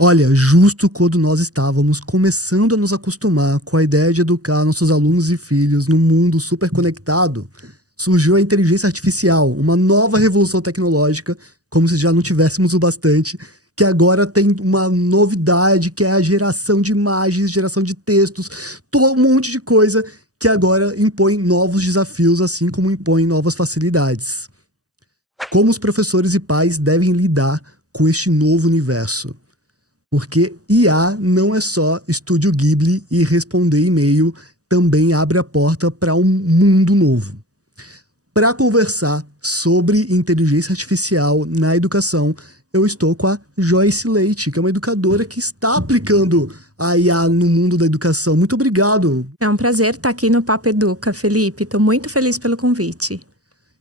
Olha, justo quando nós estávamos começando a nos acostumar com a ideia de educar nossos alunos e filhos num mundo super conectado, surgiu a inteligência artificial, uma nova revolução tecnológica, como se já não tivéssemos o bastante, que agora tem uma novidade, que é a geração de imagens, geração de textos, todo um monte de coisa que agora impõe novos desafios, assim como impõe novas facilidades. Como os professores e pais devem lidar com este novo universo? Porque IA não é só Estúdio Ghibli e responder e-mail, também abre a porta para um mundo novo. Para conversar sobre inteligência artificial na educação, eu estou com a Joyce Leite, que é uma educadora que está aplicando a IA no mundo da educação. Muito obrigado. É um prazer estar aqui no Papo Educa, Felipe. Estou muito feliz pelo convite.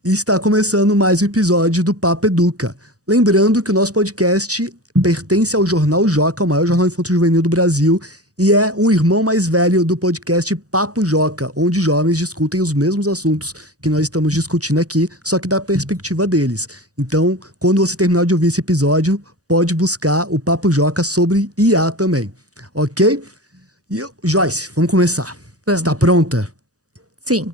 E está começando mais um episódio do Papo Educa. Lembrando que o nosso podcast pertence ao Jornal Joca, o maior jornal infanto-juvenil do Brasil, e é o irmão mais velho do podcast Papo Joca, onde jovens discutem os mesmos assuntos que nós estamos discutindo aqui, só que da perspectiva deles. Então, quando você terminar de ouvir esse episódio, pode buscar o Papo Joca sobre IA também, ok? Joyce, vamos começar. Vamos. Está pronta? Sim.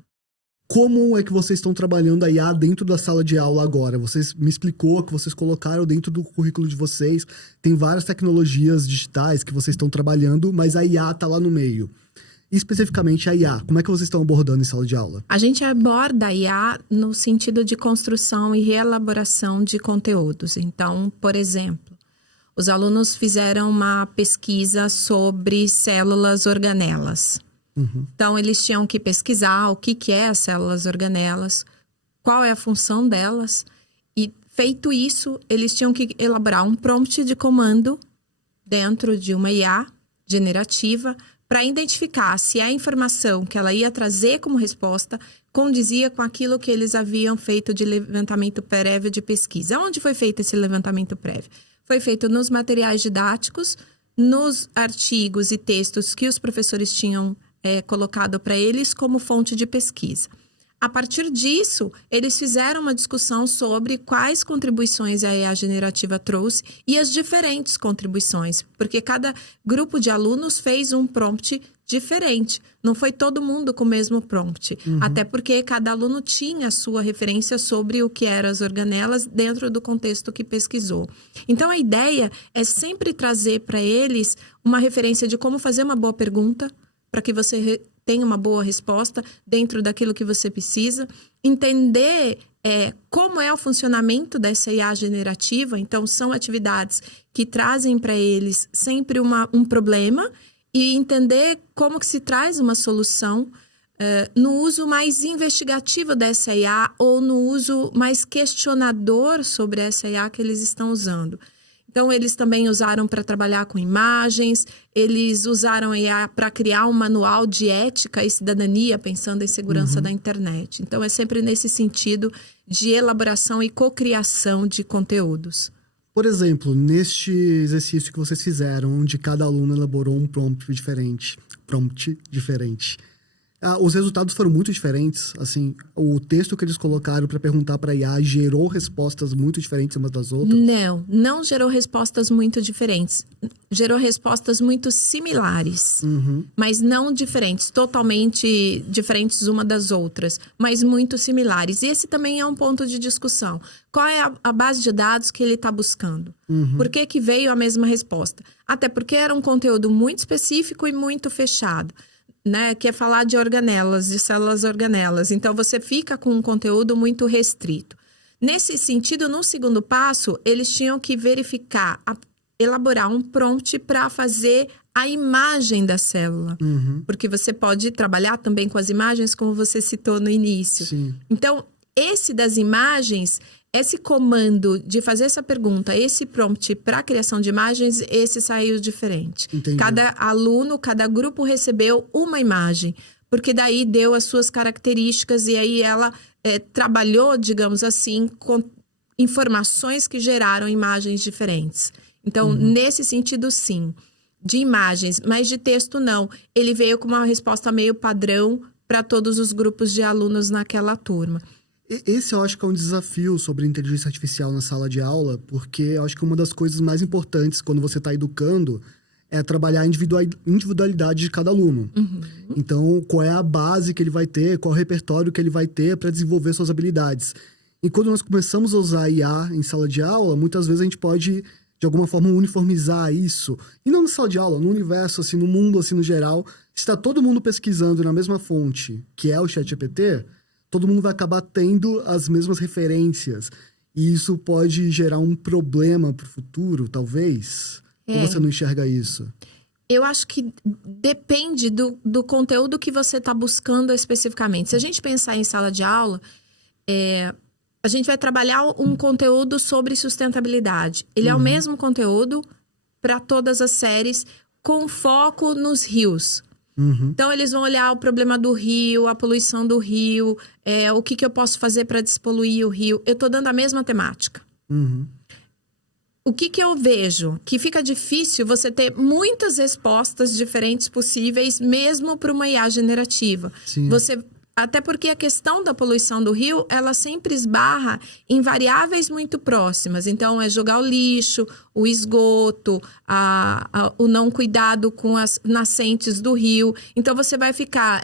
Como é que vocês estão trabalhando a IA dentro da sala de aula agora? Vocês me explicou que vocês colocaram dentro do currículo de vocês. Tem várias tecnologias digitais que vocês estão trabalhando, mas a IA está lá no meio. E especificamente a IA, como é que vocês estão abordando em sala de aula? A gente aborda a IA no sentido de construção e reelaboração de conteúdos. Então, por exemplo, os alunos fizeram uma pesquisa sobre células organelas. Então, eles tinham que pesquisar o que é as células organelas, qual é a função delas. E, feito isso, eles tinham que elaborar um prompt de comando dentro de uma IA generativa para identificar se a informação que ela ia trazer como resposta condizia com aquilo que eles haviam feito de levantamento prévio de pesquisa. Onde foi feito esse levantamento prévio? Foi feito nos materiais didáticos, nos artigos e textos que os professores tinham colocado para eles como fonte de pesquisa. A partir disso, eles fizeram uma discussão sobre quais contribuições a IA generativa trouxe e as diferentes contribuições, porque cada grupo de alunos fez um prompt diferente. Não foi todo mundo com o mesmo prompt, até porque cada aluno tinha a sua referência sobre o que eram as organelas dentro do contexto que pesquisou. Então, a ideia é sempre trazer para eles uma referência de como fazer uma boa pergunta, para que você tenha uma boa resposta dentro daquilo que você precisa. Entender como é o funcionamento dessa IA generativa. Então, são atividades que trazem para eles sempre um problema e entender como que se traz uma solução no uso mais investigativo dessa IA ou no uso mais questionador sobre essa IA que eles estão usando. Então, eles também usaram para trabalhar com imagens, eles usaram a IA para criar um manual de ética e cidadania, pensando em segurança da internet. Então, é sempre nesse sentido de elaboração e cocriação de conteúdos. Por exemplo, neste exercício que vocês fizeram, onde cada aluno elaborou um prompt diferente, os resultados foram muito diferentes. Assim, o texto que eles colocaram para perguntar para a IA gerou respostas muito diferentes umas das outras? Não gerou respostas muito diferentes. Gerou respostas muito similares, mas não diferentes, totalmente diferentes uma das outras, mas muito similares. E esse também é um ponto de discussão. Qual é a base de dados que ele está buscando? Por que veio a mesma resposta? Até porque era um conteúdo muito específico e muito fechado. Que é falar de organelas, de células organelas. Então, você fica com um conteúdo muito restrito. Nesse sentido, no segundo passo, eles tinham que verificar, elaborar um prompt para fazer a imagem da célula. Porque você pode trabalhar também com as imagens, como você citou no início. Sim. Então, esse das imagens, esse comando de fazer essa pergunta, esse prompt para a criação de imagens, esse saiu diferente. Entendi. Cada aluno, cada grupo recebeu uma imagem, porque daí deu as suas características e aí ela trabalhou, digamos assim, com informações que geraram imagens diferentes. Então, nesse sentido, sim, de imagens, mas de texto não. Ele veio com uma resposta meio padrão para todos os grupos de alunos naquela turma. Esse eu acho que é um desafio sobre inteligência artificial na sala de aula, porque eu acho que uma das coisas mais importantes quando você está educando é trabalhar a individualidade de cada aluno. Então, qual é a base que ele vai ter, qual é o repertório que ele vai ter para desenvolver suas habilidades. E quando nós começamos a usar IA em sala de aula, muitas vezes a gente pode, de alguma forma, uniformizar isso. E não na sala de aula, no universo, assim, no mundo, assim, no geral. Se está todo mundo pesquisando na mesma fonte, que é o ChatGPT, todo mundo vai acabar tendo as mesmas referências. E isso pode gerar um problema para o futuro, talvez? Ou você não enxerga isso? Eu acho que depende do conteúdo que você está buscando especificamente. Se a gente pensar em sala de aula, a gente vai trabalhar um conteúdo sobre sustentabilidade. Ele é o mesmo conteúdo para todas as séries, com foco nos rios. Então, eles vão olhar o problema do rio, a poluição do rio, o que eu posso fazer para despoluir o rio. Eu estou dando a mesma temática. O que eu vejo? Que fica difícil você ter muitas respostas diferentes possíveis, mesmo para uma IA generativa. Sim. Até porque a questão da poluição do rio, ela sempre esbarra em variáveis muito próximas. Então, é jogar o lixo, o esgoto, o não cuidado com as nascentes do rio. Então, você vai ficar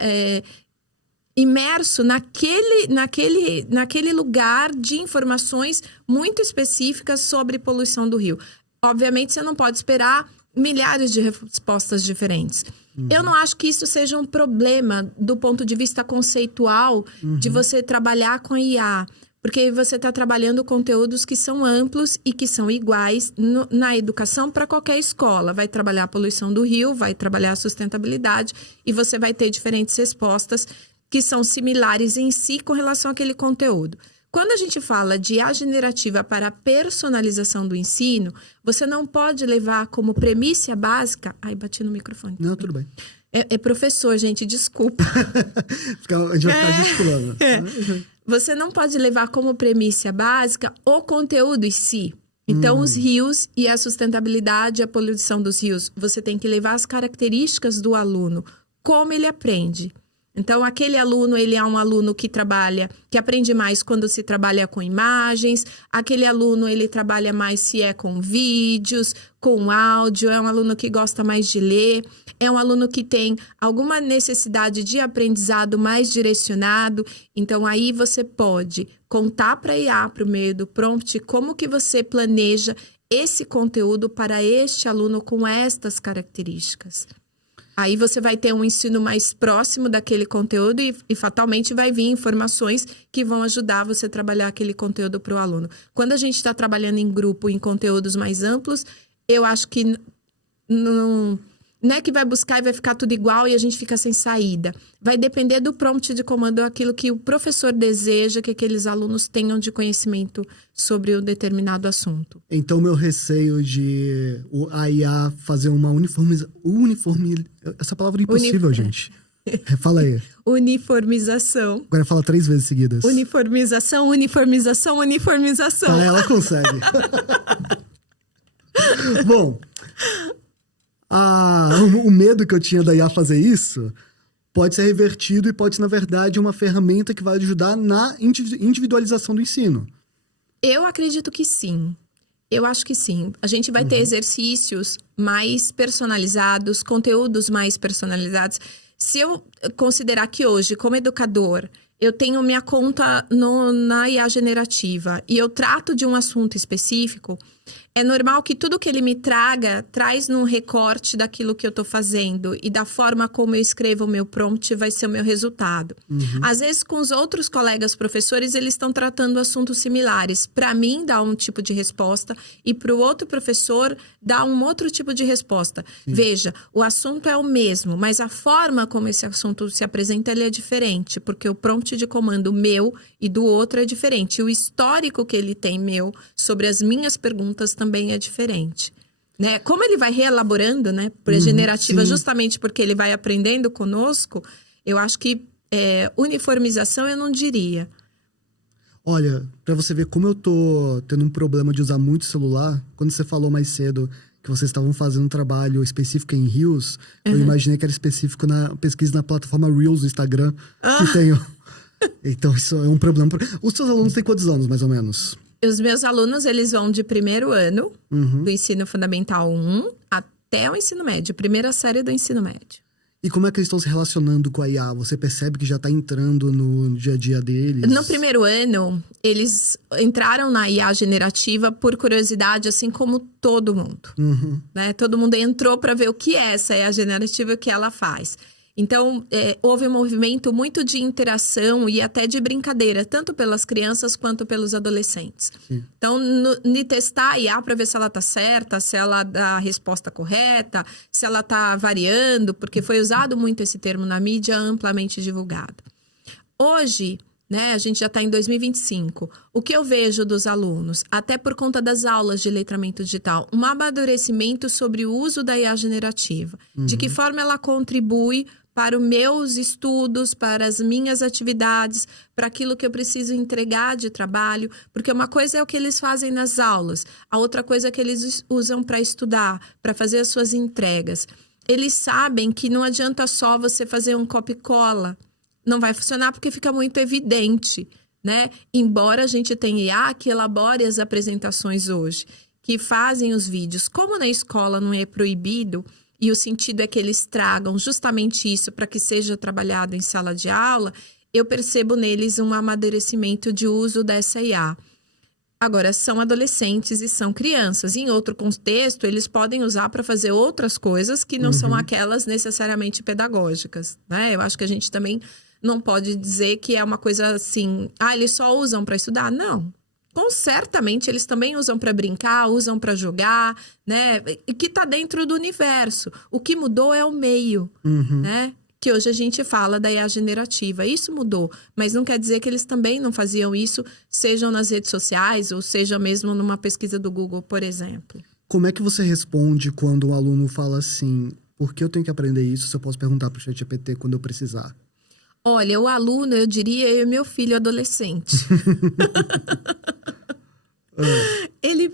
imerso naquele lugar de informações muito específicas sobre poluição do rio. Obviamente, você não pode esperar milhares de respostas diferentes. Eu não acho que isso seja um problema do ponto de vista conceitual de você trabalhar com IA. Porque você está trabalhando conteúdos que são amplos e que são iguais na educação para qualquer escola. Vai trabalhar a poluição do rio, vai trabalhar a sustentabilidade e você vai ter diferentes respostas que são similares em si com relação àquele conteúdo. Quando a gente fala de IA generativa para a personalização do ensino, você não pode levar como premissa básica... Ai, bati no microfone. Não, tudo bem. É professor, gente, desculpa. A gente vai ficar gesticulando. Você não pode levar como premissa básica o conteúdo em si. Então, os rios e a sustentabilidade, a poluição dos rios, você tem que levar as características do aluno, como ele aprende. Então, aquele aluno, ele é um aluno que aprende mais quando se trabalha com imagens. Aquele aluno, ele trabalha mais se é com vídeos, com áudio. É um aluno que gosta mais de ler. É um aluno que tem alguma necessidade de aprendizado mais direcionado. Então, aí você pode contar para a IA, para o meio do prompt, como que você planeja esse conteúdo para este aluno com estas características. Aí você vai ter um ensino mais próximo daquele conteúdo e fatalmente vai vir informações que vão ajudar você a trabalhar aquele conteúdo para o aluno. Quando a gente está trabalhando em grupo, em conteúdos mais amplos, eu acho que não é que vai buscar e vai ficar tudo igual e a gente fica sem saída. Vai depender do prompt de comando, aquilo que o professor deseja que aqueles alunos tenham de conhecimento sobre um determinado assunto. Então, meu receio de a IA fazer uma essa palavra é impossível, gente. Fala aí. Uniformização. Agora fala 3 vezes seguidas. Uniformização. Ah, ela consegue. Bom... o medo que eu tinha da IA fazer isso pode ser revertido e pode ser, na verdade, uma ferramenta que vai ajudar na individualização do ensino. Eu acredito que sim. Eu acho que sim. A gente vai ter exercícios mais personalizados, conteúdos mais personalizados. Se eu considerar que hoje, como educador, eu tenho minha conta na IA generativa e eu trato de um assunto específico, é normal que tudo que ele me traz num recorte daquilo que eu estou fazendo e da forma como eu escrevo o meu prompt vai ser o meu resultado. Às vezes, com os outros colegas professores, eles estão tratando assuntos similares. Para mim, dá um tipo de resposta e para o outro professor, dá um outro tipo de resposta. Veja, o assunto é o mesmo, mas a forma como esse assunto se apresenta, ele é diferente, porque o prompt de comando meu e do outro é diferente. O histórico que ele tem meu sobre as minhas perguntas também é diferente, né? Como ele vai reelaborando, né? Por generativa, justamente porque ele vai aprendendo conosco, eu acho que uniformização eu não diria. Olha, pra você ver como eu tô tendo um problema de usar muito celular, quando você falou mais cedo que vocês estavam fazendo um trabalho específico em Reels, eu imaginei que era específico na pesquisa na plataforma Reels do Instagram, que tem... Então, isso é um problema. Os seus alunos têm quantos anos, mais ou menos? Os meus alunos, eles vão de primeiro ano do ensino fundamental 1 até o ensino médio, primeira série do ensino médio. E como é que eles estão se relacionando com a IA? Você percebe que já está entrando no dia a dia deles? No primeiro ano, eles entraram na IA generativa por curiosidade, assim como todo mundo. Né? Todo mundo entrou para ver o que é essa IA generativa e o que ela faz. Então, houve um movimento muito de interação e até de brincadeira, tanto pelas crianças quanto pelos adolescentes. Sim. Então, de testar a IA para ver se ela está certa, se ela dá a resposta correta, se ela está variando, porque foi usado muito esse termo na mídia, amplamente divulgado. Hoje, né, a gente já está em 2025. O que eu vejo dos alunos, até por conta das aulas de letramento digital, um amadurecimento sobre o uso da IA generativa. De que forma ela contribui para os meus estudos, para as minhas atividades, para aquilo que eu preciso entregar de trabalho. Porque uma coisa é o que eles fazem nas aulas, a outra coisa é que eles usam para estudar, para fazer as suas entregas. Eles sabem que não adianta só você fazer um copy-cola. Não vai funcionar porque fica muito evidente, né? Embora a gente tenha IA que elabore as apresentações hoje, que fazem os vídeos. Como na escola não é proibido, e o sentido é que eles tragam justamente isso para que seja trabalhado em sala de aula, eu percebo neles um amadurecimento de uso dessa IA. Agora, são adolescentes e são crianças. Em outro contexto, eles podem usar para fazer outras coisas que não são aquelas necessariamente pedagógicas, né? Eu acho que a gente também não pode dizer que é uma coisa assim, eles só usam para estudar. Não. Certamente eles também usam para brincar, usam para jogar, né? E que está dentro do universo. O que mudou é o meio, né? Que hoje a gente fala da IA generativa. Isso mudou, mas não quer dizer que eles também não faziam isso, sejam nas redes sociais ou seja mesmo numa pesquisa do Google, por exemplo. Como é que você responde quando um aluno fala assim, por que eu tenho que aprender isso se eu posso perguntar para o ChatGPT quando eu precisar? Olha, o aluno, eu diria, eu e meu filho adolescente. Ele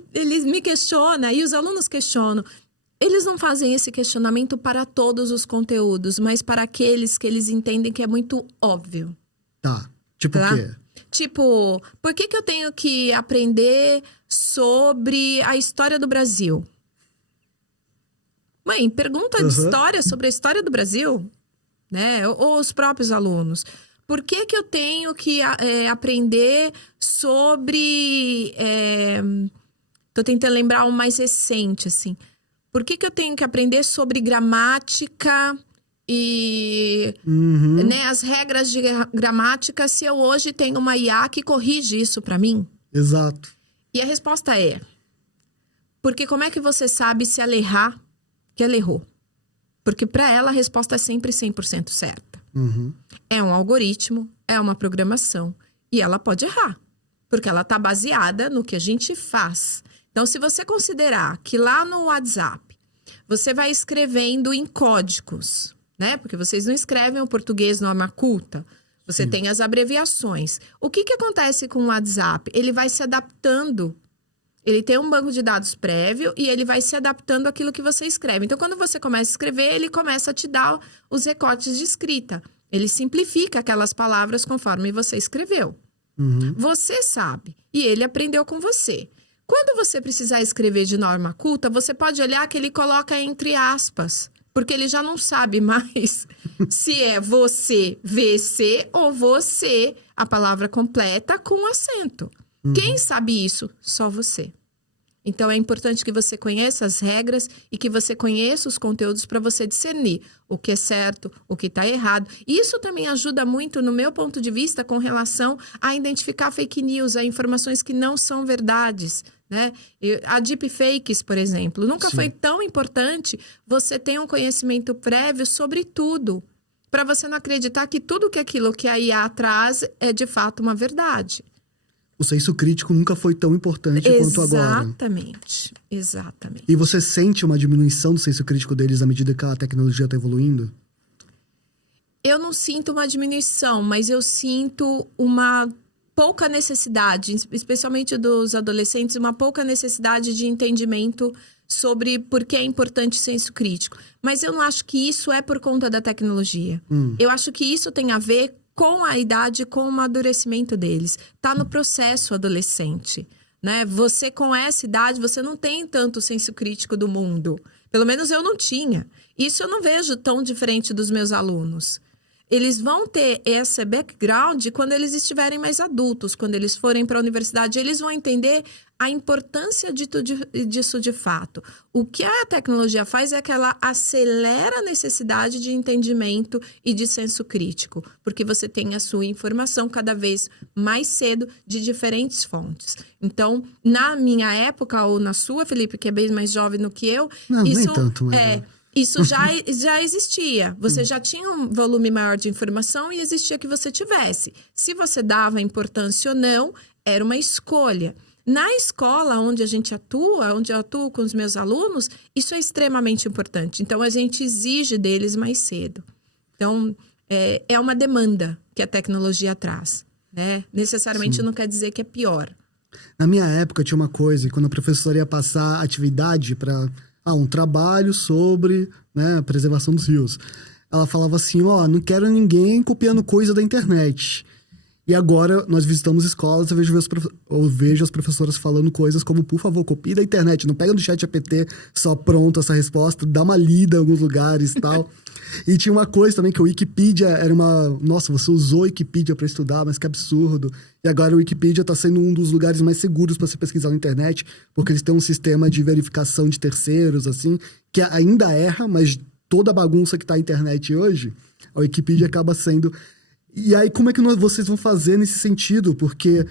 me questiona e os alunos questionam. Eles não fazem esse questionamento para todos os conteúdos, mas para aqueles que eles entendem que é muito óbvio. Tá. Tipo o quê? Tipo, por que eu tenho que aprender sobre a história do Brasil? Mãe, pergunta de história sobre a história do Brasil, né? Ou os próprios alunos. Por que eu tenho que aprender sobre... Tô tentando lembrar o mais recente, assim. Por que eu tenho que aprender sobre gramática e né, as regras de gramática se eu hoje tenho uma IA que corrige isso para mim? Exato. E a resposta é... Porque como é que você sabe se ela errar que ela errou? Porque para ela a resposta é sempre 100% certa. É um algoritmo, é uma programação e ela pode errar. Porque ela está baseada no que a gente faz. Então, se você considerar que lá no WhatsApp você vai escrevendo em códigos, né? Porque vocês não escrevem o português norma culta. Você tem as abreviações. O que acontece com o WhatsApp? Ele vai se adaptando. Ele tem um banco de dados prévio e ele vai se adaptando àquilo que você escreve. Então, quando você começa a escrever, ele começa a te dar os recortes de escrita. Ele simplifica aquelas palavras conforme você escreveu. Você sabe. E ele aprendeu com você. Quando você precisar escrever de norma culta, você pode olhar que ele coloca entre aspas. Porque ele já não sabe mais se é você, VC, ou você, a palavra completa com acento. Quem sabe isso? Só você. Então, é importante que você conheça as regras e que você conheça os conteúdos para você discernir o que é certo, o que está errado. Isso também ajuda muito, no meu ponto de vista, com relação a identificar fake news, a informações que não são verdades, né? A deepfakes, por exemplo, nunca foi tão importante você ter um conhecimento prévio sobre tudo, para você não acreditar que tudo aquilo que a IA traz é de fato uma verdade. O senso crítico nunca foi tão importante quanto agora. Exatamente, exatamente. E você sente uma diminuição do senso crítico deles à medida que a tecnologia está evoluindo? Eu não sinto uma diminuição, mas eu sinto uma pouca necessidade, especialmente dos adolescentes, uma pouca necessidade de entendimento sobre por que é importante senso crítico. Mas eu não acho que isso é por conta da tecnologia. Eu acho que isso tem a ver com a idade, com o amadurecimento deles. Tá no processo adolescente, né? Você, com essa idade, você não tem tanto senso crítico do mundo. Pelo menos eu não tinha. Isso eu não vejo tão diferente dos meus alunos. Eles vão ter esse background quando eles estiverem mais adultos, quando eles forem para a universidade, eles vão entender a importância disso de fato. O que a tecnologia faz é que ela acelera a necessidade de entendimento e de senso crítico, porque você tem a sua informação cada vez mais cedo de diferentes fontes. Então, na minha época, ou na sua, Felipe, que é bem mais jovem do que eu, Não, isso nem tanto, mas isso já existia. Você já tinha um volume maior de informação e existia que você tivesse. Se você dava importância ou não, era uma escolha. Na escola onde a gente atua, onde eu atuo com os meus alunos, isso é extremamente importante. Então, a gente exige deles mais cedo. Então, é uma demanda que a tecnologia traz, né? Necessariamente não quer dizer que é pior. Na minha época tinha uma coisa, quando a professora ia passar atividade para um trabalho sobre, né, a preservação dos rios. Ela falava assim, não quero ninguém copiando coisa da internet. E agora nós visitamos escolas, eu vejo as professoras falando coisas como, por favor, copie da internet, não pega no chat GPT só pronto essa resposta, dá uma lida em alguns lugares e tal. E tinha uma coisa também, que a Wikipedia era nossa, você usou a Wikipedia para estudar, mas que absurdo. E agora a Wikipedia está sendo um dos lugares mais seguros para se pesquisar na internet, porque eles têm um sistema de verificação de terceiros, assim, que ainda erra, mas toda a bagunça que está na internet hoje, a Wikipedia acaba sendo... E aí, como é que vocês vão fazer nesse sentido? Porque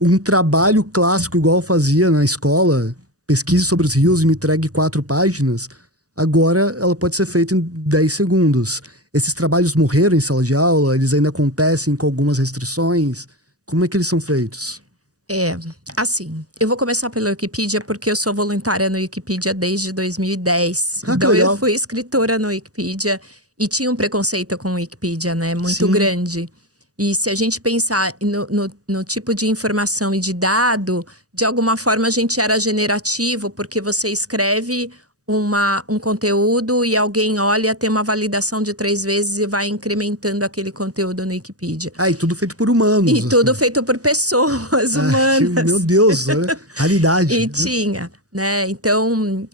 um trabalho clássico, igual eu fazia na escola, pesquise sobre os rios e me entregue 4 páginas, agora ela pode ser feita em 10 segundos. Esses trabalhos morreram em sala de aula? Eles ainda acontecem com algumas restrições? Como é que eles são feitos? Assim, eu vou começar pela Wikipedia porque eu sou voluntária no Wikipedia desde 2010. Que então, legal. eu fui escritora no Wikipedia e tinha um preconceito com o Wikipedia, né? Muito grande. E se a gente pensar no tipo de informação e de dado, de alguma forma a gente era generativo, porque você escreve um conteúdo e alguém olha, tem uma validação de 3 vezes e vai incrementando aquele conteúdo no Wikipedia. E tudo feito por humanos. E tudo feito por pessoas humanas. Meu Deus, né? Raridade. E tinha, né? Então,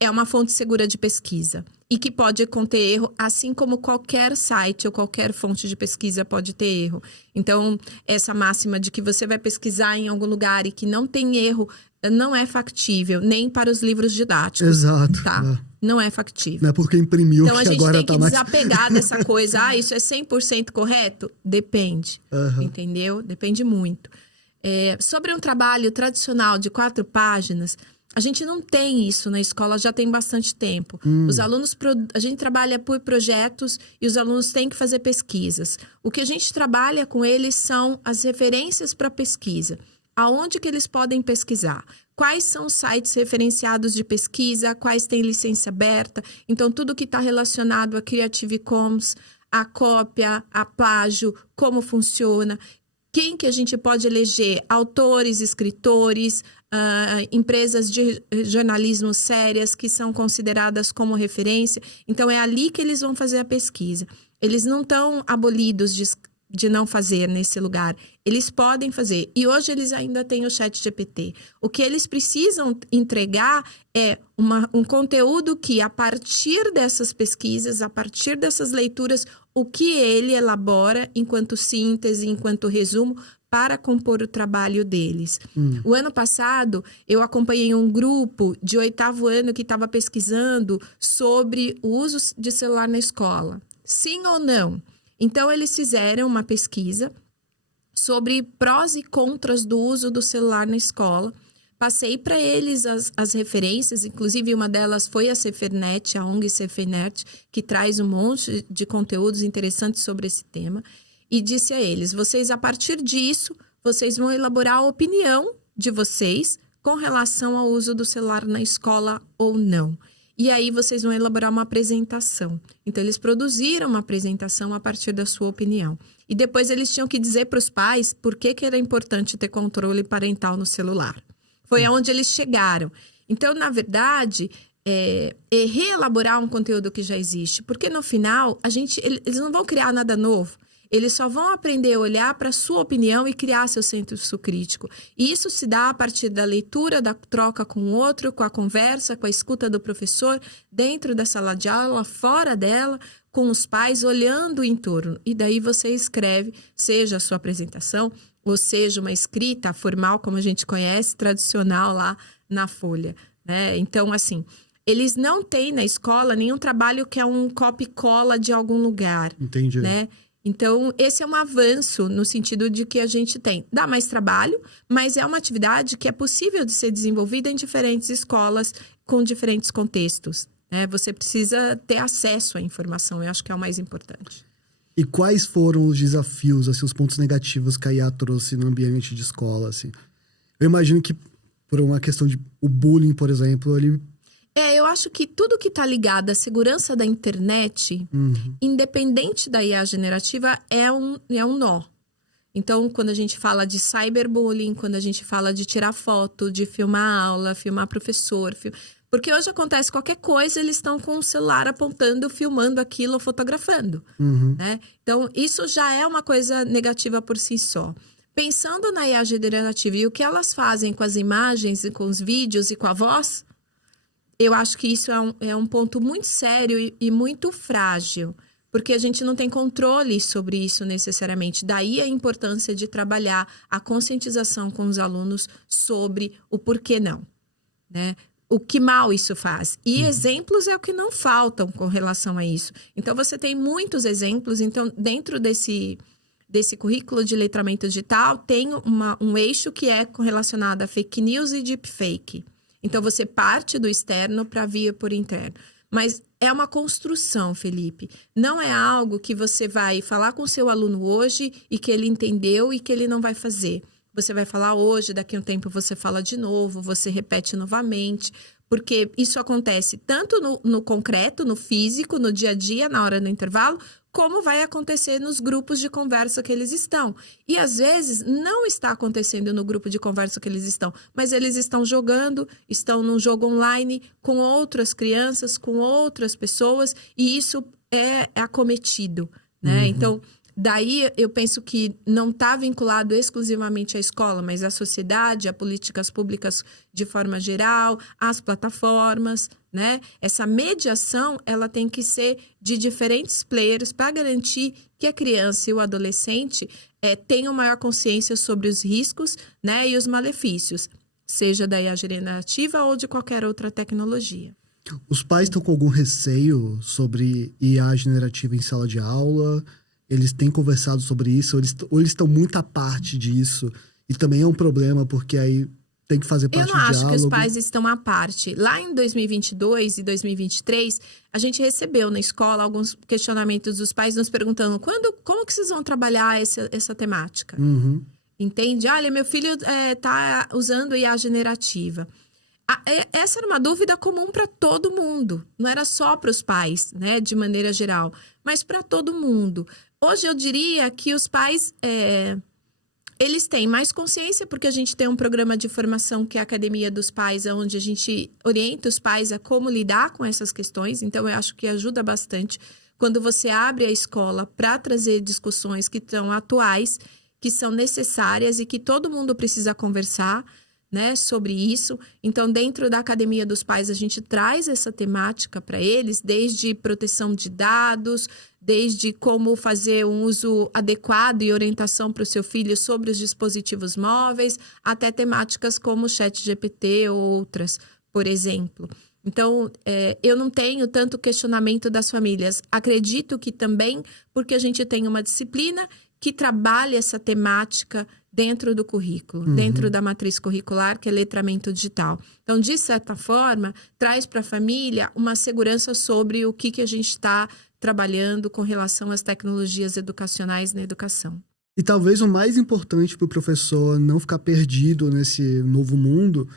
é uma fonte segura de pesquisa. E que pode conter erro, assim como qualquer site ou qualquer fonte de pesquisa pode ter erro. Então, essa máxima de que você vai pesquisar em algum lugar e que não tem erro, não é factível, nem para os livros didáticos. Exato. Tá? Não é factível. Não é porque imprimiu Então, que agora a gente tem tá que mais... desapegar dessa coisa. Isso é 100% correto? Depende. Entendeu? Depende muito. Sobre um trabalho tradicional de 4 páginas... A gente não tem isso na escola já tem bastante tempo. Os alunos, a gente trabalha por projetos e os alunos têm que fazer pesquisas. O que a gente trabalha com eles são as referências para pesquisa. Aonde que eles podem pesquisar? Quais são os sites referenciados de pesquisa? Quais têm licença aberta? Então, tudo que está relacionado a Creative Commons, a cópia, a plágio, como funciona... Quem que a gente pode eleger? Autores, escritores, empresas de jornalismo sérias que são consideradas como referência. Então, é ali que eles vão fazer a pesquisa. Eles não estão abolidos de não fazer nesse lugar. Eles podem fazer. E hoje eles ainda têm o ChatGPT. O que eles precisam entregar é um conteúdo que, a partir dessas pesquisas, a partir dessas leituras, o que ele elabora enquanto síntese, enquanto resumo, para compor o trabalho deles. O ano passado, eu acompanhei um grupo de 8º ano que estava pesquisando sobre o uso de celular na escola. Sim ou não? Então, eles fizeram uma pesquisa sobre prós e contras do uso do celular na escola. Passei para eles as referências, inclusive uma delas foi a Cefernet, a ONG Cefernet, que traz um monte de conteúdos interessantes sobre esse tema. E disse a eles, vocês, a partir disso, vocês vão elaborar a opinião de vocês com relação ao uso do celular na escola ou não. E aí vocês vão elaborar uma apresentação. Então, eles produziram uma apresentação a partir da sua opinião. E depois eles tinham que dizer para os pais por que era importante ter controle parental no celular. Foi aonde eles chegaram. Então, na verdade, é reelaborar um conteúdo que já existe. Porque no final, eles não vão criar nada novo. Eles só vão aprender a olhar para a sua opinião e criar seu senso crítico. E isso se dá a partir da leitura, da troca com o outro, com a conversa, com a escuta do professor, dentro da sala de aula, fora dela, com os pais, olhando o entorno. E daí você escreve, seja a sua apresentação, ou seja uma escrita formal, como a gente conhece, tradicional lá na folha, né? Então, assim, eles não têm na escola nenhum trabalho que é um copy-cola de algum lugar. Entendi. Né? Então, esse é um avanço no sentido de que a gente dá mais trabalho, mas é uma atividade que é possível de ser desenvolvida em diferentes escolas, com diferentes contextos. Né? Você precisa ter acesso à informação, eu acho que é o mais importante. E quais foram os desafios, assim, os pontos negativos que a IA trouxe no ambiente de escola? Assim? Eu imagino que, por uma questão de o bullying, por exemplo, ele... Eu acho que tudo que está ligado à segurança da internet, independente da IA generativa, é um nó. Então, quando a gente fala de cyberbullying, quando a gente fala de tirar foto, de filmar aula, filmar professor... Porque hoje acontece qualquer coisa, eles estão com o celular apontando, filmando aquilo, fotografando. Né? Então, isso já é uma coisa negativa por si só. Pensando na IA generativa e o que elas fazem com as imagens e com os vídeos e com a voz... Eu acho que isso é um ponto muito sério e muito frágil, porque a gente não tem controle sobre isso necessariamente. Daí a importância de trabalhar a conscientização com os alunos sobre o porquê não, né? O que mal isso faz. E exemplos é o que não faltam com relação a isso. Então, você tem muitos exemplos. Então, dentro desse currículo de letramento digital, tem um eixo que é relacionado a fake news e deepfake. Então, você parte do externo para vir por interno. Mas é uma construção, Felipe. Não é algo que você vai falar com o seu aluno hoje e que ele entendeu e que ele não vai fazer. Você vai falar hoje, daqui a um tempo você fala de novo, você repete novamente. Porque isso acontece tanto no concreto, no físico, no dia a dia, na hora do intervalo, como vai acontecer nos grupos de conversa que eles estão. E, às vezes, não está acontecendo no grupo de conversa que eles estão, mas eles estão jogando, estão num jogo online com outras crianças, com outras pessoas, e isso é acometido, né? Então, daí eu penso que não está vinculado exclusivamente à escola, mas à sociedade, a políticas públicas de forma geral, às plataformas, né? Essa mediação, ela tem que ser de diferentes players para garantir que a criança e o adolescente tenham maior consciência sobre os riscos, né? E os malefícios, seja da IA generativa ou de qualquer outra tecnologia. Os pais estão com algum receio sobre IA generativa em sala de aula? Eles têm conversado sobre isso? Ou eles estão muito à parte disso? E também é um problema, porque aí tem que fazer parte do diálogo. Eu não acho que os pais estão à parte. Lá em 2022 e 2023, a gente recebeu na escola alguns questionamentos dos pais nos perguntando como que vocês vão trabalhar essa temática? Entende? Olha, meu filho está usando IA generativa. Essa era uma dúvida comum para todo mundo. Não era só para os pais, né, de maneira geral, mas para todo mundo. Hoje eu diria que os pais... eles têm mais consciência, porque a gente tem um programa de formação que é a Academia dos Pais, onde a gente orienta os pais a como lidar com essas questões. Então, eu acho que ajuda bastante quando você abre a escola para trazer discussões que estão atuais, que são necessárias e que todo mundo precisa conversar, né, sobre isso. Então, dentro da Academia dos Pais, a gente traz essa temática para eles, desde proteção de dados, desde como fazer um uso adequado e orientação para o seu filho sobre os dispositivos móveis, até temáticas como o ChatGPT ou outras, por exemplo. Então, eu não tenho tanto questionamento das famílias. Acredito que também porque a gente tem uma disciplina que trabalha essa temática dentro do currículo, dentro da matriz curricular, que é letramento digital. Então, de certa forma, traz para a família uma segurança sobre o que a gente está trabalhando com relação às tecnologias educacionais na educação. E talvez o mais importante para o professor não ficar perdido nesse novo mundo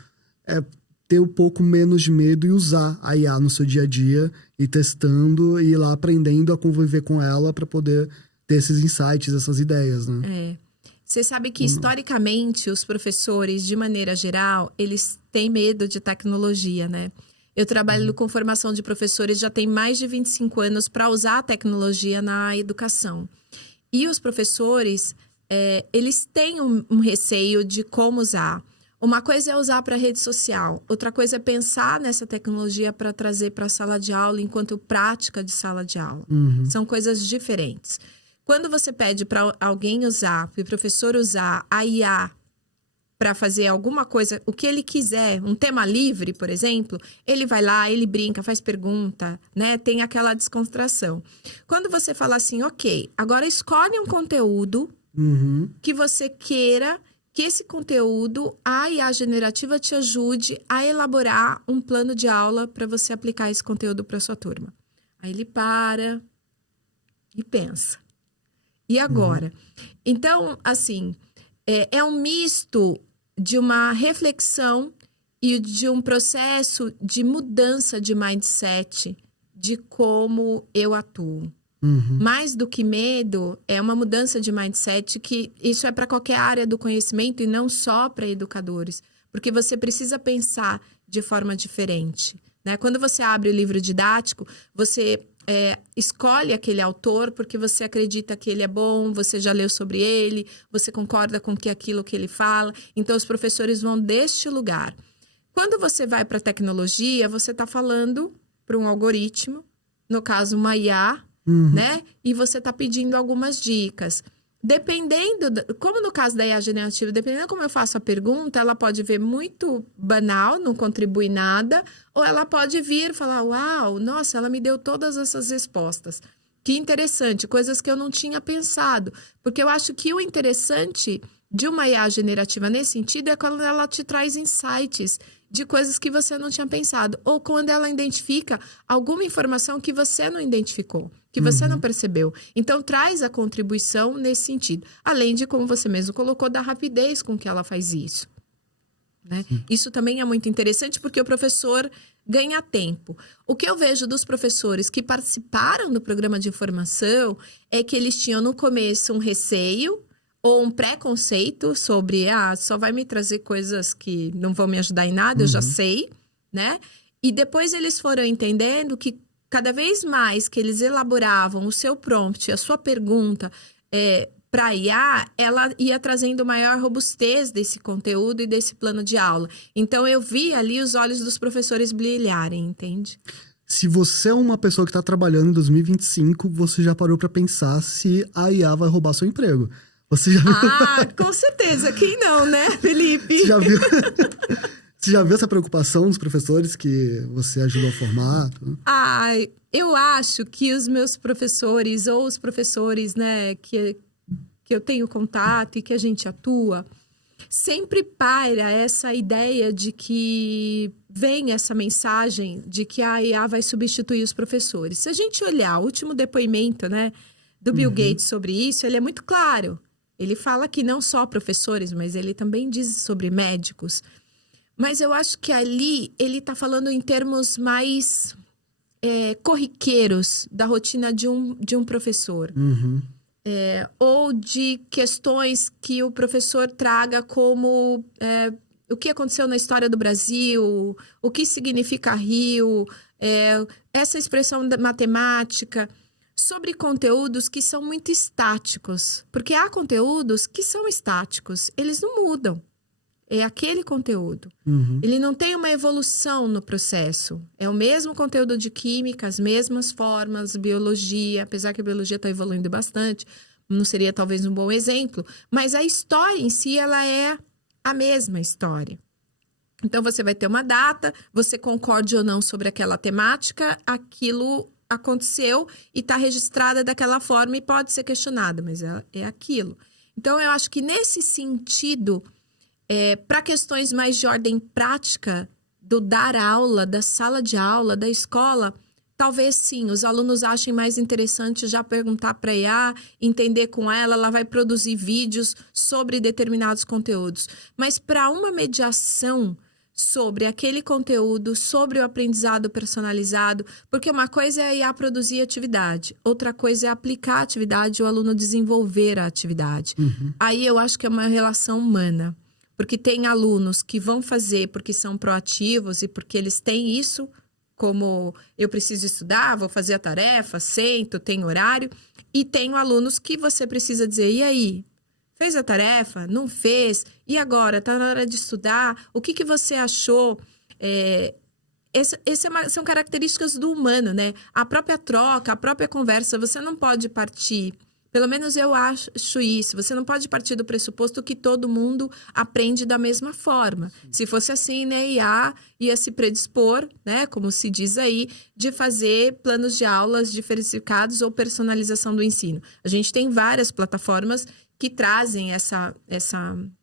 é ter um pouco menos de medo e usar a IA no seu dia a dia, e testando e ir lá aprendendo a conviver com ela para poder ter esses insights, essas ideias, né? Você sabe que, historicamente, os professores, de maneira geral, eles têm medo de tecnologia, né? Eu trabalho com formação de professores já tem mais de 25 anos para usar a tecnologia na educação. E os professores, eles têm um receio de como usar. Uma coisa é usar para rede social, outra coisa é pensar nessa tecnologia para trazer para a sala de aula enquanto prática de sala de aula. São coisas diferentes. Quando você pede para alguém usar, para o professor usar a IA para fazer alguma coisa, o que ele quiser, um tema livre, por exemplo, ele vai lá, ele brinca, faz pergunta, né? Tem aquela descontração. Quando você fala assim, ok, agora escolhe um conteúdo que você queira que esse conteúdo, a IA generativa te ajude a elaborar um plano de aula para você aplicar esse conteúdo para sua turma. Aí ele para e pensa. E agora? Então, assim, é um misto de uma reflexão e de um processo de mudança de mindset de como eu atuo. Mais do que medo, é uma mudança de mindset que isso é para qualquer área do conhecimento e não só para educadores. Porque você precisa pensar de forma diferente, né? Quando você abre o livro didático, você escolhe aquele autor porque você acredita que ele é bom, você já leu sobre ele, você concorda com aquilo que ele fala. Então, os professores vão deste lugar. Quando você vai para a tecnologia, você está falando para um algoritmo, no caso, uma IA, né? E você está pedindo algumas dicas. Dependendo, como no caso da IA generativa, dependendo como eu faço a pergunta, ela pode ver muito banal, não contribui nada, ou ela pode vir e falar, uau, nossa, ela me deu todas essas respostas. Que interessante, coisas que eu não tinha pensado. Porque eu acho que o interessante de uma IA generativa nesse sentido é quando ela te traz insights de coisas que você não tinha pensado. Ou quando ela identifica alguma informação que você não identificou, que você não percebeu. Então, traz a contribuição nesse sentido. Além de, como você mesmo colocou, da rapidez com que ela faz isso. Né? Isso também é muito interessante porque o professor ganha tempo. O que eu vejo dos professores que participaram do programa de formação é que eles tinham no começo um receio ou um preconceito sobre, só vai me trazer coisas que não vão me ajudar em nada, eu já sei, né? E depois eles foram entendendo que cada vez mais que eles elaboravam o seu prompt, a sua pergunta para a IA, ela ia trazendo maior robustez desse conteúdo e desse plano de aula. Então, eu vi ali os olhos dos professores brilharem, entende? Se você é uma pessoa que está trabalhando em 2025, você já parou para pensar se a IA vai roubar seu emprego. Você já viu? Com certeza. Quem não, né, Felipe? Você já viu? Você já viu essa preocupação dos professores que você ajudou a formar? Eu acho que os meus professores ou os professores, né, que eu tenho contato e que a gente atua, sempre paira essa ideia de que vem essa mensagem de que a IA vai substituir os professores. Se a gente olhar o último depoimento, né, do Bill Gates sobre isso, ele é muito claro. Ele fala que não só professores, mas ele também diz sobre médicos. Mas eu acho que ali ele está falando em termos mais corriqueiros da rotina de um professor. Ou de questões que o professor traga como o que aconteceu na história do Brasil, o que significa Rio, essa expressão da matemática, sobre conteúdos que são muito estáticos. Porque há conteúdos que são estáticos, eles não mudam. É aquele conteúdo. Ele não tem uma evolução no processo. É o mesmo conteúdo de química, as mesmas formas, biologia, apesar que a biologia está evoluindo bastante, não seria talvez um bom exemplo, mas a história em si, ela é a mesma história. Então, você vai ter uma data, você concorde ou não sobre aquela temática, aquilo aconteceu e está registrada daquela forma e pode ser questionada, mas é aquilo. Então, eu acho que nesse sentido, para questões mais de ordem prática, do dar aula, da sala de aula, da escola, talvez sim, os alunos achem mais interessante já perguntar para a IA, entender com ela vai produzir vídeos sobre determinados conteúdos. Mas para uma mediação, sobre aquele conteúdo, sobre o aprendizado personalizado, porque uma coisa é a IA produzir atividade, outra coisa é aplicar a atividade e o aluno desenvolver a atividade. Aí eu acho que é uma relação humana, porque tem alunos que vão fazer porque são proativos e porque eles têm isso como eu preciso estudar, vou fazer a tarefa, sento, tem horário, e tem alunos que você precisa dizer, e aí? Fez a tarefa? Não fez? E agora? Está na hora de estudar? O que você achou? São características do humano, né? A própria troca, a própria conversa, você não pode partir... Pelo menos eu acho isso. Você não pode partir do pressuposto que todo mundo aprende da mesma forma. Se fosse assim, né, IA ia se predispor, né, como se diz aí, de fazer planos de aulas diversificados ou personalização do ensino. A gente tem várias plataformas que trazem essa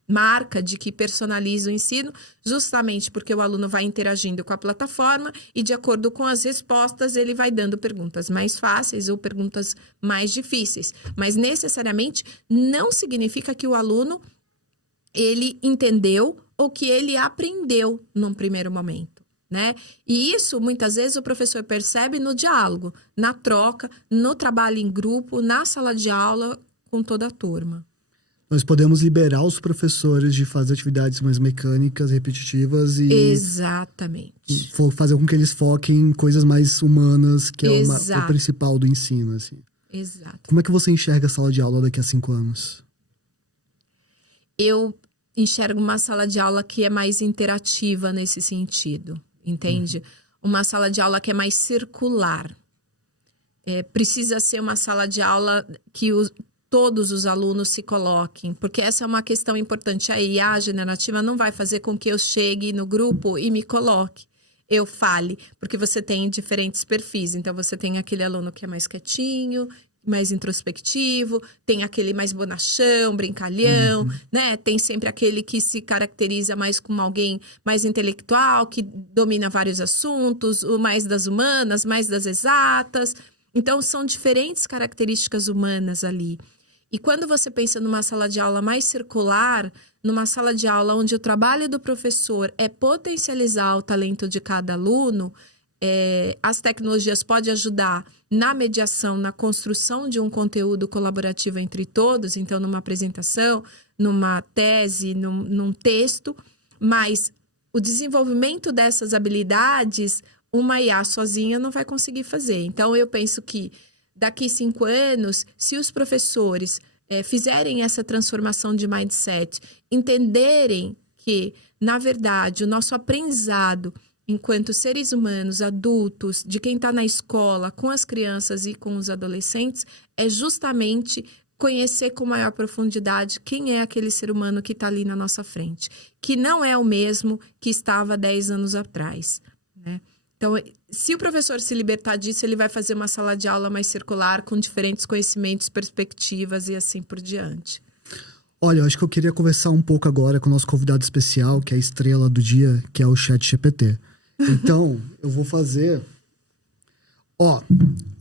marca de que personaliza o ensino, justamente porque o aluno vai interagindo com a plataforma e, de acordo com as respostas, ele vai dando perguntas mais fáceis ou perguntas mais difíceis. Mas, necessariamente, não significa que o aluno ele entendeu ou que ele aprendeu num primeiro momento, né? E isso, muitas vezes, o professor percebe no diálogo, na troca, no trabalho em grupo, na sala de aula, com toda a turma. Nós podemos liberar os professores de fazer atividades mais mecânicas, repetitivas e... Exatamente. Fazer com que eles foquem em coisas mais humanas, que é o principal do ensino, assim. Exato. Como é que você enxerga a sala de aula daqui a 5 anos? Eu enxergo uma sala de aula que é mais interativa nesse sentido, entende? Uma sala de aula que é mais circular. Precisa ser uma sala de aula que todos os alunos se coloquem, porque essa é uma questão importante. A IA generativa não vai fazer com que eu chegue no grupo e me coloque, eu fale, porque você tem diferentes perfis. Então, você tem aquele aluno que é mais quietinho, mais introspectivo, tem aquele mais bonachão, brincalhão, né? Tem sempre aquele que se caracteriza mais como alguém mais intelectual, que domina vários assuntos, o mais das humanas, mais das exatas. Então, são diferentes características humanas ali. E quando você pensa numa sala de aula mais circular, numa sala de aula onde o trabalho do professor é potencializar o talento de cada aluno, as tecnologias podem ajudar na mediação, na construção de um conteúdo colaborativo entre todos, então numa apresentação, numa tese, num texto, mas o desenvolvimento dessas habilidades, uma IA sozinha não vai conseguir fazer. Então, eu penso que daqui 5 anos, se os professores fizerem essa transformação de mindset, entenderem que, na verdade, o nosso aprendizado enquanto seres humanos, adultos, de quem está na escola, com as crianças e com os adolescentes, é justamente conhecer com maior profundidade quem é aquele ser humano que está ali na nossa frente, que não é o mesmo que estava 10 anos atrás, né? Então, se o professor se libertar disso, ele vai fazer uma sala de aula mais circular, com diferentes conhecimentos, perspectivas e assim por diante. Olha, eu acho que eu queria conversar um pouco agora com o nosso convidado especial, que é a estrela do dia, que é o ChatGPT. Então, eu vou fazer...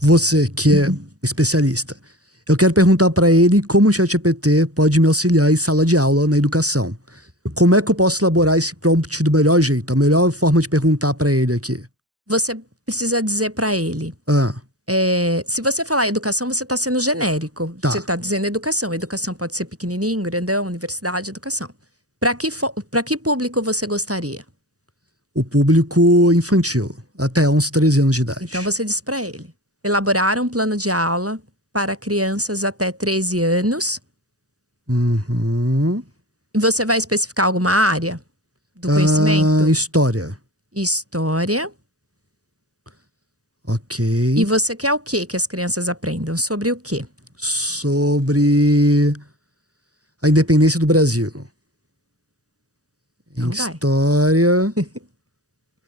você que é especialista, eu quero perguntar para ele como o ChatGPT pode me auxiliar em sala de aula na educação. Como é que eu posso elaborar esse prompt do melhor jeito? A melhor forma de perguntar para ele aqui. Você precisa dizer para ele. Se você falar educação, você está sendo genérico. Tá. Você está dizendo educação. Educação pode ser pequenininho, grandão, universidade, educação. Para que público você gostaria? O público infantil, até uns 13 anos de idade. Então, você diz para ele. Elaborar um plano de aula para crianças até 13 anos. E você vai especificar alguma área do conhecimento? História. História. Ok. E você quer o quê que as crianças aprendam? Sobre o quê? Sobre a independência do Brasil. Não História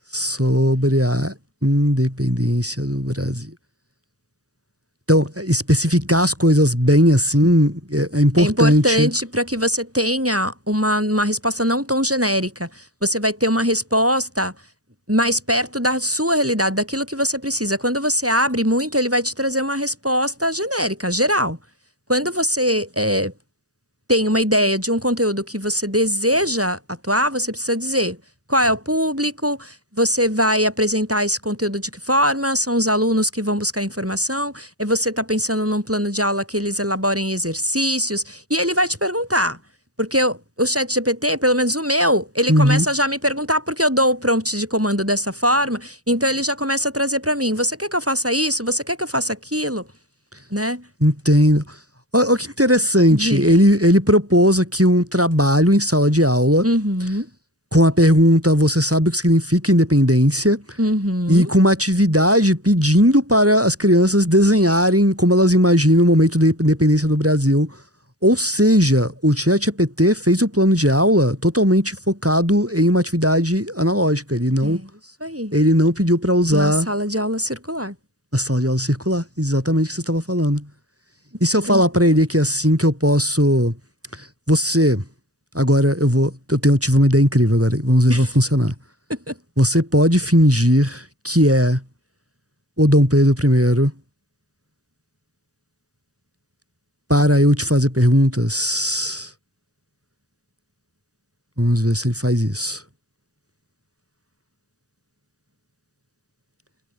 sobre a independência do Brasil. Então, especificar as coisas bem assim é importante. É importante para que você tenha uma resposta não tão genérica. Você vai ter uma resposta mais perto da sua realidade, daquilo que você precisa. Quando você abre muito, ele vai te trazer uma resposta genérica, geral. Quando você tem uma ideia de um conteúdo que você deseja atuar, você precisa dizer Qual é o público? Você vai apresentar esse conteúdo de que forma? São os alunos que vão buscar informação? É você está pensando num plano de aula que eles elaborem exercícios? E ele vai te perguntar. Porque o ChatGPT, pelo menos o meu, ele começa a já me perguntar porque eu dou o prompt de comando dessa forma. Então, ele já começa a trazer para mim. Você quer que eu faça isso? Você quer que eu faça aquilo? Né? Entendo. Olha que interessante. Ele propôs aqui um trabalho em sala de aula com a pergunta: você sabe o que significa independência? E com uma atividade pedindo para as crianças desenharem como elas imaginam o momento da independência do Brasil. Ou seja, o ChatGPT fez o plano de aula totalmente focado em uma atividade analógica. Ele não pediu para usar... Uma sala de aula circular. A sala de aula circular, exatamente o que você estava falando. E se eu falar para ele que é assim que eu posso... Agora eu tive uma ideia incrível agora. Vamos ver se vai funcionar. Você pode fingir que é o Dom Pedro I para eu te fazer perguntas. Vamos ver se ele faz isso.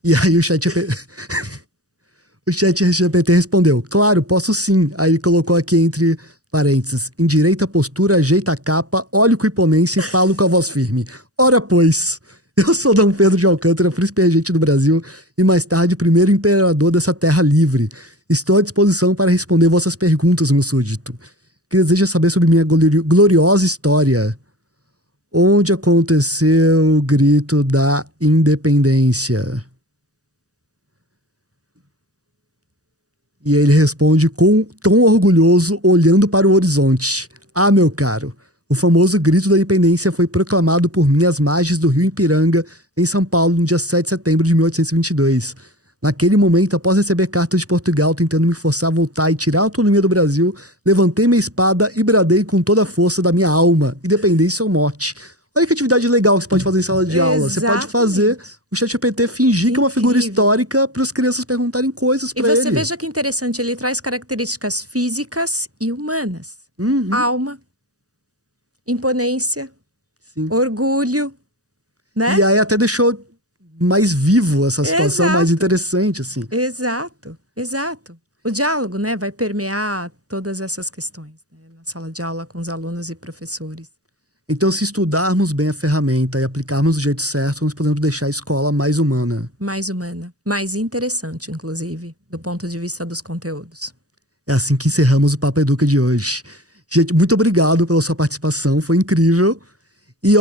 E aí o ChatGPT respondeu: claro, posso sim. Aí ele colocou aqui entre parênteses: endireita a postura, ajeita a capa, olho com imponência e falo com a voz firme. Ora, pois, eu sou Dom Pedro de Alcântara, príncipe regente do Brasil e mais tarde primeiro imperador dessa terra livre. Estou à disposição para responder vossas perguntas, meu súdito. Que deseja saber sobre minha gloriosa história. Onde aconteceu o grito da independência? E ele responde com tom orgulhoso, olhando para o horizonte. Ah, meu caro, o famoso grito da independência foi proclamado por mim às margens do rio Ipiranga, em São Paulo, no dia 7 de setembro de 1822. Naquele momento, após receber cartas de Portugal tentando me forçar a voltar e tirar a autonomia do Brasil, levantei minha espada e bradei com toda a força da minha alma: independência ou morte. Olha que atividade legal que você pode fazer em sala de aula. Você pode fazer o ChatGPT fingir que é uma figura histórica para as crianças perguntarem coisas para ele. E você veja que interessante, ele traz características físicas e humanas. Alma, imponência, orgulho, né? E aí até deixou mais vivo essa situação, mais interessante, assim. Exato. O diálogo, né, vai permear todas essas questões, né, na sala de aula com os alunos e professores. Então, se estudarmos bem a ferramenta e aplicarmos do jeito certo, nós podemos deixar a escola mais humana. Mais humana. Mais interessante, inclusive, do ponto de vista dos conteúdos. É assim que encerramos o Papo Educa de hoje. Gente, muito obrigado pela sua participação, foi incrível. E,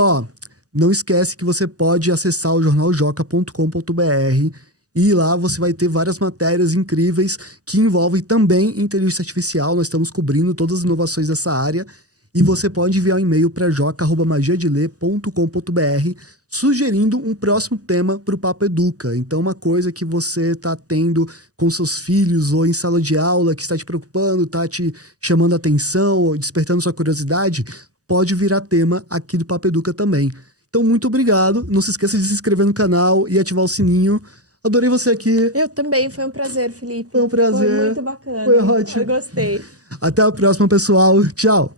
não esquece que você pode acessar o jornaljoca.com.br e lá você vai ter várias matérias incríveis que envolvem também inteligência artificial. Nós estamos cobrindo todas as inovações dessa área. E você pode enviar um e-mail para joca@magiadeler.com.br sugerindo um próximo tema para o Papo Educa. Então, uma coisa que você está tendo com seus filhos ou em sala de aula, que está te preocupando, está te chamando a atenção ou despertando sua curiosidade, pode virar tema aqui do Papo Educa também. Então, muito obrigado. Não se esqueça de se inscrever no canal e ativar o sininho. Adorei você aqui. Eu também. Foi um prazer, Felipe. Foi um prazer. Foi muito bacana. Foi ótimo. Eu gostei. Até a próxima, pessoal. Tchau.